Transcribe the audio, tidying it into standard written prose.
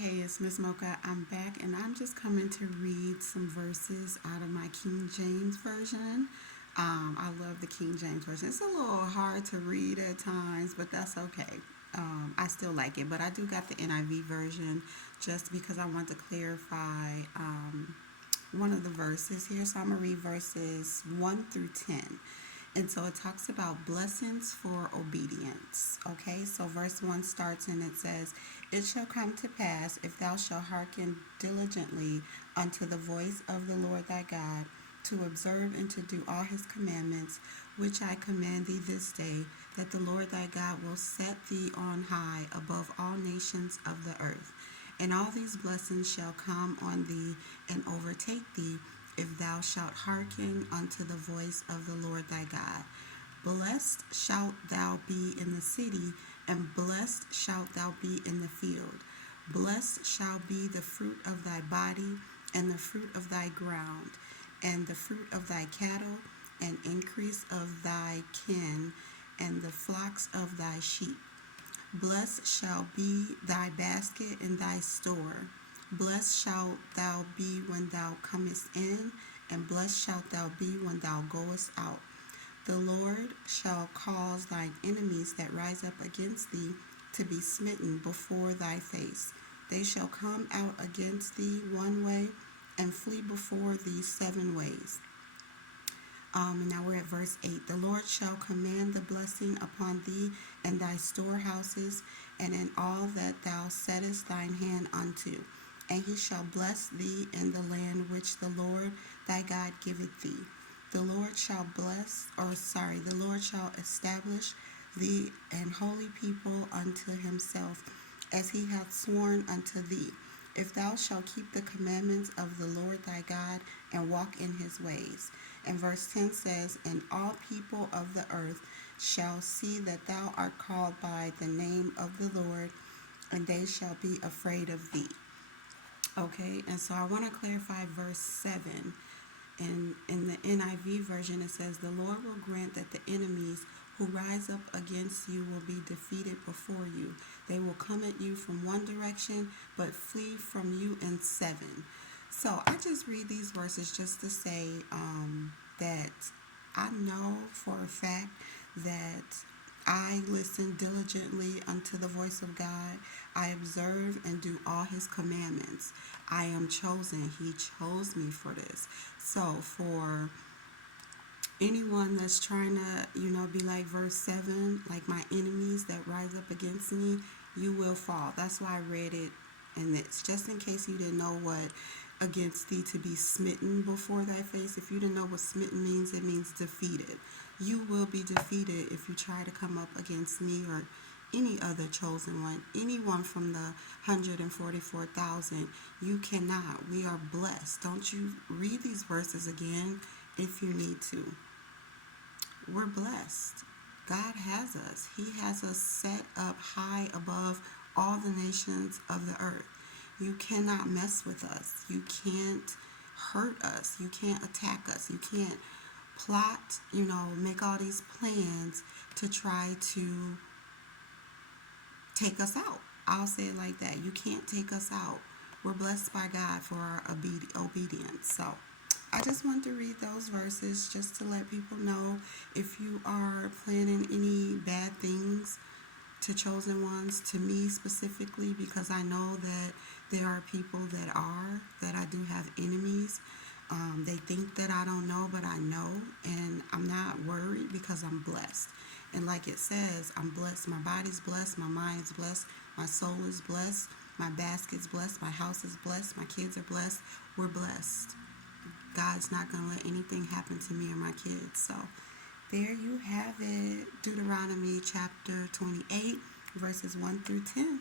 Hey, it's Miss Mocha. I'm back and I'm just coming to read some verses out of my King James Version. I love the King James Version. It's a little hard to read at times, but that's okay. I still like it, but I do got the NIV version just because I want to clarify one of the verses here. So I'm going to read verses 1 through 10. And so it talks about blessings for obedience. Okay, so verse 1 starts and it says, "It shall come to pass, if thou shalt hearken diligently unto the voice of the Lord thy God, to observe and to do all his commandments, which I command thee this day, that the Lord thy God will set thee on high above all nations of the earth. And all these blessings shall come on thee and overtake thee, if thou shalt hearken unto the voice of the Lord thy God. Blessed shalt thou be in the city, and blessed shalt thou be in the field. Blessed shall be the fruit of thy body, and the fruit of thy ground, and the fruit of thy cattle, and increase of thy kin, and the flocks of thy sheep. Blessed shall be thy basket and thy store. Blessed shalt thou be when thou comest in, and blessed shalt thou be when thou goest out. The Lord shall cause thine enemies that rise up against thee to be smitten before thy face. They shall come out against thee one way, and flee before thee 7 ways." And now we're at verse 8. "The Lord shall command the blessing upon thee and thy storehouses, and in all that thou settest thine hand unto. And he shall bless thee in the land which the Lord thy God giveth thee. The Lord shall the Lord shall establish thee an holy people unto himself, as he hath sworn unto thee, if thou shalt keep the commandments of the Lord thy God and walk in his ways." And verse 10 says, "And all people of the earth shall see that thou art called by the name of the Lord, and they shall be afraid of thee." Okay, and so I want to clarify verse 7. In the NIV version, it says, "The Lord will grant that the enemies who rise up against you will be defeated before you. They will come at you from one direction, but flee from you in 7." So I just read these verses just to say that I know for a fact that I listen diligently unto the voice of God. I observe and do all his commandments. I am chosen. He chose me for this. So for anyone that's trying to, be like verse 7, like my enemies that rise up against me, you will fall. That's why I read it in this, just in case you didn't know what against thee to be smitten before thy face. If you didn't know what smitten means, it means defeated. You will be defeated if you try to come up against me or any other chosen one, anyone from the 144,000. You cannot. We are blessed. Don't you read these verses again if you need to. We're blessed. God has us. He has us set up high above all the nations of the earth. You cannot mess with us. You can't hurt us. You can't attack us. You can't plot, make all these plans to try to take us out. I'll say it like that. You can't take us out. We're blessed by God for our obedience. So I just want to read those verses just to let people know, if you are planning any bad things to chosen ones, to me specifically, because I know that there are people that I do have enemies. They think that I don't know, but I know, and I'm not worried because I'm blessed. And like it says, I'm blessed. My body's blessed, my mind's blessed, my soul is blessed, my basket's blessed, my house is blessed, my kids are blessed. We're blessed. God's not going to let anything happen to me or my kids. So there you have it. Deuteronomy chapter 28, verses 1 through 10.